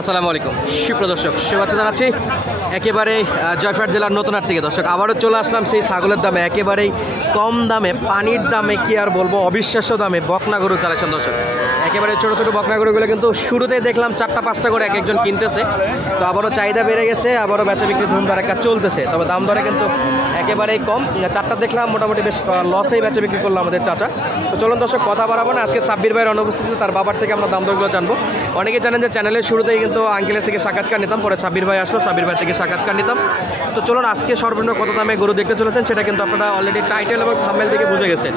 আসসালামু আলাইকুম সুপ্রদর্শক শুভেচ্ছা জানাচ্ছি একেবারেই জয়পুরহাট জেলার নতুনহাট থেকে। দর্শক আবারও চলে আসলাম সেই ছাগলের দামে, একেবারেই কম দামে, পানির দামে, কি আর বলবো, অবিশ্বাস্য দামে বকনা গরুর কালেকশন। দর্শক একেবারে ছোটো ছোটো বকনা গরুগুলো কিন্তু শুরুতেই দেখলাম 4-5টা করে এক একজন কিনতেছে, তো আবারও চাহিদা বেড়ে গেছে, আবারও বেচা বিক্রি ধুমধারাক্কা চলতেছে, তবে দাম দরে কিন্তু একেবারেই কম। 4টা দেখলাম মোটামুটি বেশ লসেই বেচা বিক্রি করলো আমাদের চাচা। তো চলুন দর্শক কথা বাড়াবো না, আজকে সাব্বির ভাইয়ের অনুপস্থিতি, তার বাবার থেকে আমরা দাম দরগুলো জানবো। অনেকে জানেন যে চ্যানেলের শুরুতেই কিন্তু আঙ্কেলের থেকে সাক্ষাৎকার নিতাম, পরে সাব্বির ভাই আসলো, সাব্বির ভাই থেকে সাক্ষাৎকার নিতাম। তো চলুন আজকে সর্বনিম্ন কত দামে গরু দেখতে চলেছেন সেটা কিন্তু আপনারা অলরেডি টাইটেল এবং থাম্বনেল থেকে বুঝে গেছেন।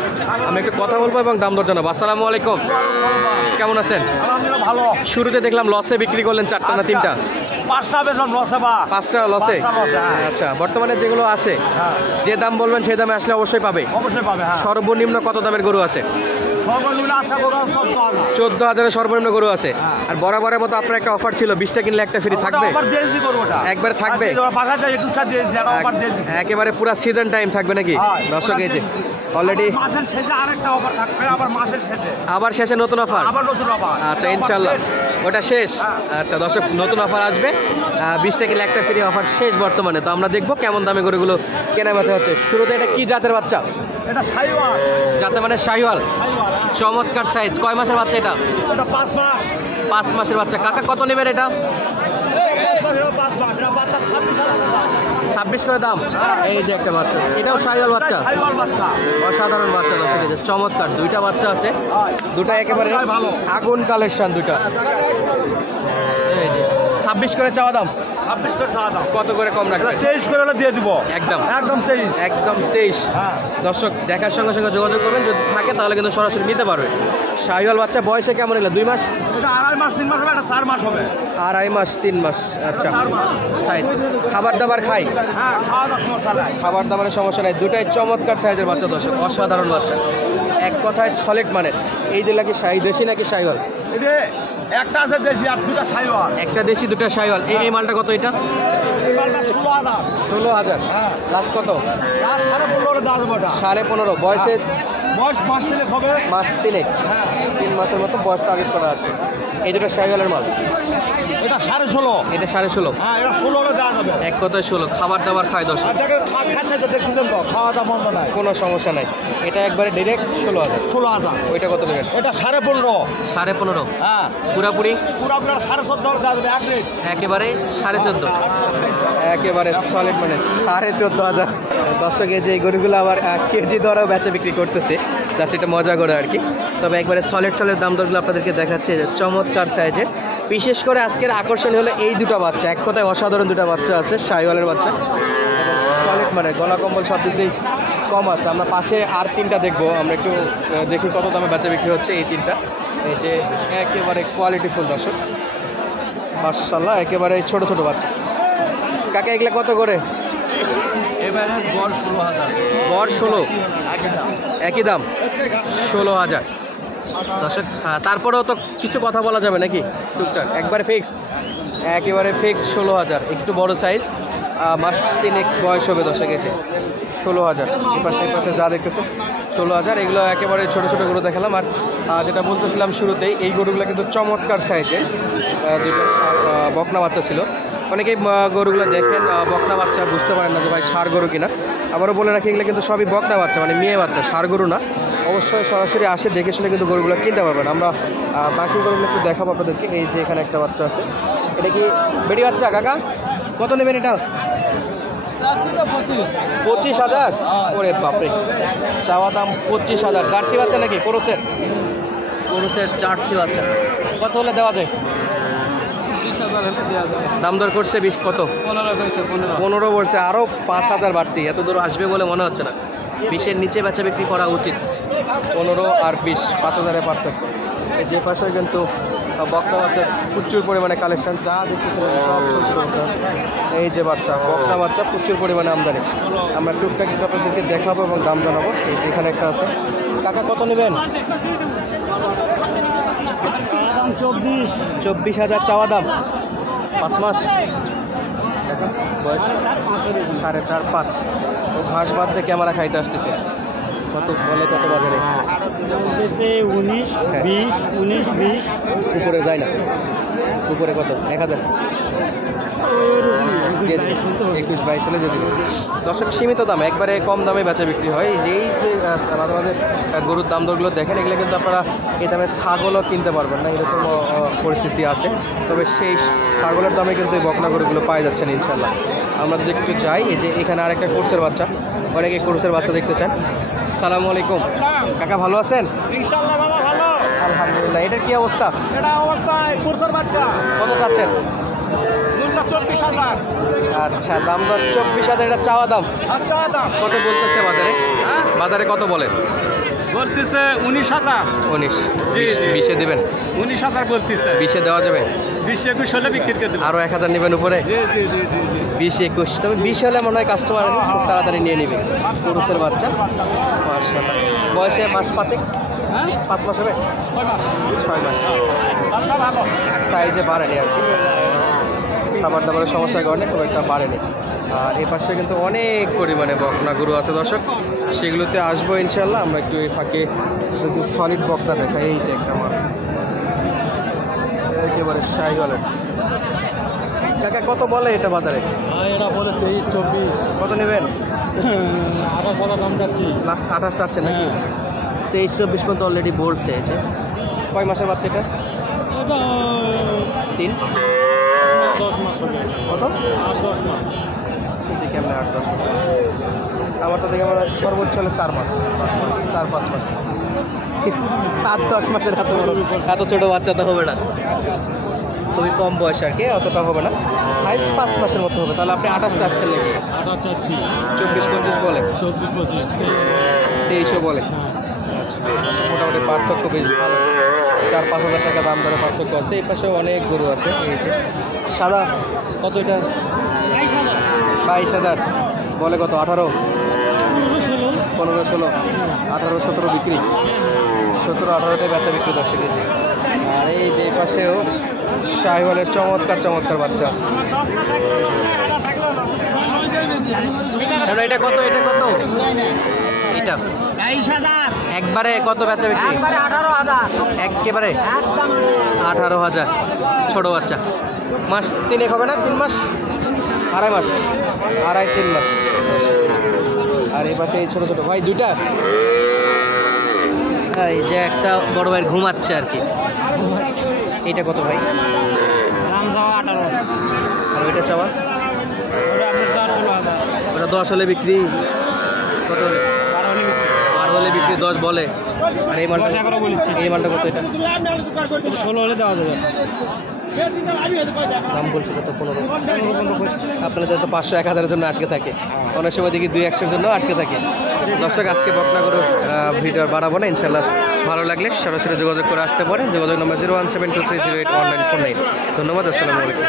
আমি একটু কথা বলবো এবং দাম দর জানাবো। আসসালামু আলাইকুম, কেমন আছেন? ভালো। শুরুতে দেখলাম লসে বিক্রি করলেন 4টা না 3টা? 5টা বেচলাম লসে। 5টা লসে? আচ্ছা, বর্তমানে যেগুলো আছে যে দাম বলবেন সেই দামে আসলে অবশ্যই পাবে। অবশ্যই পাবে। সর্বনিম্ন কত দামের গরু আছে? সর্বনিম্ন আশা করো 14,000 সর্বনিম্ন গরু আছে। আর বরাবরের মতো আপনার একটা অফার ছিল, 20টা কিনলে একটা ফ্রি থাকবে? একবারে থাকবে? একেবারে পুরা সিজন টাইম থাকবে নাকি? দর্শক এই যে অলরেডি আবার শেষে নতুন অফার। আচ্ছা ইনশাল্লাহ ওটা শেষ। আচ্ছা দর্শক, নতুন অফার আসবে, 20টা কিনলে একটা ফ্রি অফার শেষ বর্তমানে। তো আমরা দেখবো কেমন দামে গরুগুলো কেনা বেচা হচ্ছে। শুরুতে এটা কি জাতের বাচ্চা? এটা শাহিওয়াল। যাতে মানে শাহিওয়াল, চমৎকার সাইজ। কয় মাসের বাচ্চা এটা? 5 মাস। 5 মাসের বাচ্চা। কাকা কত নেবেন এটা? 26 করে দাম। এই যে একটা বাচ্চা, এটাও শাহিওয়াল বাচ্চা, অসাধারণ বাচ্চা। দর্শক এই যে চমৎকার দুইটা বাচ্চা আছে, দুটা একেবারে আগুন কালেকশন দুটা। এই যে 26 করে চাওয়া দাম। 26 করে চাওয়া দাম। কত করে কম রাখবেন? 23 করে হলে দিয়ে দিব। একদম 23। একদম 23। দর্শক দেখার সঙ্গে সঙ্গে যোগাযোগ করবেন, যদি থাকে তাহলে কিন্তু সরাসরি নিতে পারবে। শাহিওয়াল বাচ্চা বয়সে কেমন এলো? 2 মাস? এটা 2.5 মাস 3 মাস হবে, এটা 4 মাস হবে। 2.5 মাস 3 মাস। আচ্ছা সাইজ। খাবার দাবার খাই? হ্যাঁ, খাওয়া দাওয়ার সমস্যা নাই। খাবার দাবারের সমস্যা নাই। দুটাই চমৎকার সাইজের বাচ্চা। দর্শক অসাধারণ বাচ্চা, এক কথায় সলিড মানের। এই যে নাকি দেশি নাকি শাহিওয়াল? এটা একটা আছে দেশি আর দুটা শাহিওয়াল। একটা দেশি দুটা শাহিওয়াল। এই মালটা কত এটা? এই মালটা 16,000। 16,000। হ্যাঁ। লাস্ট কত? আর 15.5 দাম ওটা। 15.5। বয়সে? বয়স মাস 3 হবে। মাস 3। হ্যাঁ, 3 মাসের মতো বয়স টার্গেট করা আছে। এই দুটো শাহিওয়ালের মাল। এটা 16.5। এটা 16.5। হ্যাঁ, এটা 16 হলে দেওয়া যাবে। এক কথায় 16। খাবার দাবার খায় দর্শক? আর দেখেন খাচ্ছে তো দেখছেন তো, খাওয়া দাওয়া বন্ধ নাই, কোনো সমস্যা নাই। এটা একবারে ডিরেক্ট 16,000। 16,000। ওইটা কত নেবেন? এটা 15.5। 15.5। হ্যাঁ, পুরাপুরি পুরো আপনার 14.5 হলে দেওয়া যাবে। এক রেট একেবারে 14.5। একেবারে সলিড মানে 14,500। দর্শক এই যে এই গরুগুলো আবার কেজি দরেও বেচা বিক্রি করতেছে, যা সেটা মজা করে আর কি। তবে একবারে সলিড দাম দরগুলো আপনাদেরকে দেখাচ্ছে, যে চমৎকার সাইজের। বিশেষ করে আজকের আকর্ষণ হলো এই দুটো বাচ্চা, এক কথায় অসাধারণ দুটো বাচ্চা আছে, শাহিওয়ালের বাচ্চা এবং সলিড মানে গলা কম্বল সব দিক দিয়ে কম আছে। আমরা পাশে আর 3টা দেখবো, আমরা একটু দেখি কত দামে বেচা বিক্রি হচ্ছে এই 3টা। এই যে একেবারে কোয়ালিটিফুল দর্শক, মাশাআল্লাহ, একেবারে ছোট ছোট বাচ্চা। কাকা এগুলা কত করে? এবারে গড় 16,000। গড় 16? একই দাম 16,000। দর্শক তারপরেও তো কিছু কথা বলা যাবে নাকি টুকটাক? একবারে ফিক্স, একেবারে ফিক্স 16,000। একটু বড় সাইজ, মাস 3 বয়স হবে। দর্শক এই যে 16,000। এই পাশে যা দেখতেছেন 16,000। এগুলো একেবারে ছোটো ছোটো গরু দেখালাম। আর যেটা বলতেছিলাম শুরুতেই, এই গরুগুলো কিন্তু চমৎকার সাইজের, দুটো বকনা বাচ্চা ছিল। অনেকেই গরুগুলো দেখেন বকনা বাচ্চা, বুঝতে পারেন না যে ভাই ষাঁড় গরু কিনা। আবারও বলে রাখি, এগুলো কিন্তু সবই বকনা বাচ্চা, মানে মেয়ে বাচ্চা, ষাঁড় গরু না। অবশ্যই সরাসরি আসে দেখে শুনে কিন্তু গরুগুলো কিনতে পারবেন। আমরা বাকি গরুগুলো একটু দেখাবো আপনাদেরকে। এই যে এখানে একটা বাচ্চা আছে, এটা কি বেড়ি বাচ্চা? কাকা কত নেবেন এটা? 25,000। ওরে বাপরে, চাওয়া দাম 25,000। জার্সি বাচ্চা নাকি? কোরসের জার্সি বাচ্চা। কত হলে দেওয়া যায়? দাম দর করছে 20। কত? 15 বলছে। আরও 5,000 বাড়তি। এত দূর আসবে বলে মনে হচ্ছে না। 20-এর নিচে বেচা বিক্রি করা উচিত। 15 আর 20, 5,000-এর পার্থক্য। এই যে পাশে কিন্তু বকনা বাচ্চার প্রচুর পরিমাণে কালেকশন, যা দেখতেছিলেন সব ছোটো ছোটো বাচ্চা। এই যে বাচ্চা, বকনা বাচ্চা প্রচুর পরিমাণে আমদানি। আমরা টুকটাক একটু আপনাদেরকে দেখাবো এবং দাম জানাবো। এই যে এখানে একটা আছে। কাকা কত নেবেন? 24,000 চাওয়া দাম। 5 মাস দেখো বয়স, 4.5-5। ও ঘাস বাদ দিয়ে ক্যামেরা খাইতে আসতেছে। কত বলে কত বাজারে? বলতেছে 19, 20, 19, 20 উপরে যায় না, উপরে কত 1000 21-22 হলে দিয়ে দিবেন। দর্শক সীমিত দাম, একবারে কম দামে বেচা বিক্রি হয়। যেই যে মাঝে মাঝে গরুর দাম দরগুলো দেখেন, এগুলো কিন্তু আপনারা এই দামে ছাগলও কিনতে পারবেন না, এরকম পরিস্থিতি আছে। তবে সেই ছাগলের দামে কিন্তু এই বকনা গরুগুলো পাওয়া যাচ্ছেন ইনশাল্লাহ। আমরা যদি একটু যাই, এই যে এখানে আরেকটা কোর্সের বাচ্চা, অনেকে কোর্সের বাচ্চা দেখতে চান। সালামু আলাইকুম কাকা, ভালো আছেন? ইনশাআল্লাহ বাবা ভালো। আলহামদুলিল্লাহ। এটার কি অবস্থা? এটা অবস্থায় কুরসার বাচ্চা কত চাচ্ছেন? 24,000। আচ্ছা, দাম দর 24,000, এটা চাওয়া দাম। আচ্ছা দাম কত বলতেছে বাজারে? হ্যাঁ বাজারে কত বলে? বলতেছে 19,000। 19। জি, জি। 20-এ দেবেন? 19,000 বলতেছে। 20-এ দেওয়া যাবে? 20-21 হলে বিক্রি করে দেবো। আরও 1000 নেবেন উপরে? জি জি জি জি জি। 20-21। তবে 20 হলে মনে হয় কাস্টমার খুব তাড়াতাড়ি নিয়ে নেবে। পুরুষের বাচ্চা, মাশাআল্লাহ। বয়সে মাস 5 হ্যাঁ 5 মাস হবে? 6 মাস। 6 মাস। বাচ্চা ভালো। সাইজে বাড়েনি আর কি, খাবার দাবারের সমস্যার কারণে খুব একটা বাড়েনি। আর এই পাশে কিন্তু অনেক পরিমাণে বকনা গরু আছে দর্শক, সেগুলোতে আসবো ইনশাল্লাহ। আমরা একটু এই ফাঁকে একটু সলিড বকনা দেখাই। এই যে একটা মাল একেবারে শাহিওয়ালের। কাকা কত বলে এটা বাজারে? এটা বলে 23-24। কত নেবেন? 28,000 দাম যাচ্ছি। লাস্ট 28 চাচ্ছেন নাকি? 23-24 পর্যন্ত অলরেডি বলছে। এই যে কয় মাসের বাচ্চা এটা? এটা 3 10 মাস হবে। কত? 10 মাস। কেমন 8-10 মাস? আমার তো দেখে মনে হচ্ছে সর্বোচ্চ হলে 4 মাস, 4-5 মাস। 8-10 মাসের এত ছোটো বাচ্চা তো হবে না, খুবই কম বয়স আর কি, অতটা হবে না। হাইস্ট 5 মাসের মতো হবে। তাহলে আপনি 28 চাচ্ছেন নাকি? 28 চাচ্ছি। 24-25 বলে? 24-25। 23ও বলে? আচ্ছা, মোটামুটি পার্থক্য বেশ ভালো, 4-5 হাজার টাকা দাম দরে পার্থক্য আছে। এই পাশে অনেক গরু আছে। এই যে সাদা কত এটা? 22,000 বলে। কত? 18, 15, 16, 18, 17 বিক্রি। 17-18তে বেচা বিক্রি দর্শক। এই যে আর এই যে এই পাশেও শাহিওয়ালের চমৎকার চমৎকার বাচ্চা আছে। এটা কত? এটা কত? এটা 23,000। একবারে কত বেচা বিক্রি? একবারে 18,000। একেবারে একদম 18,000। ছোট বাচ্চা, মাস 3 হবে না? 3 মাস, 2.5 মাস, 2.5-3 মাস। আর এই পাশে এই ছোটো ছোটো ভাই দুইটা, হ্যাঁ এই যে একটা বড় ভাই ঘুমাচ্ছে আর কি। এইটা কত ভাই? দাম যাওয়া 18। আর ওইটা চাওয়া? ওটা আপনার 16,000। ওটা 10 হলে বিক্রি। কত হলে? 12 হলে বিক্রি। 12 হলে বিক্রি, 10 বলে। আর এই মালটা? 10 করে বলেছি। এই মালটা কত? এটা 16 হলে দেওয়া যাবে। দাম বলছে কত? 15। আপনাদের তো 500-1000-এর জন্য আটকে থাকে, অনেক সময় দেখি 200-100-এর জন্য আটকে থাকে। দর্শক আজকে বকনা গরুর ভিডিও বাড়াবো না ইনশাল্লাহ। ভালো লাগলে সরাসরি যোগাযোগ করে আসতে পারেন। যোগাযোগ নম্বর 0172308149। ধন্যবাদ, আসসালামু আলাইকুম।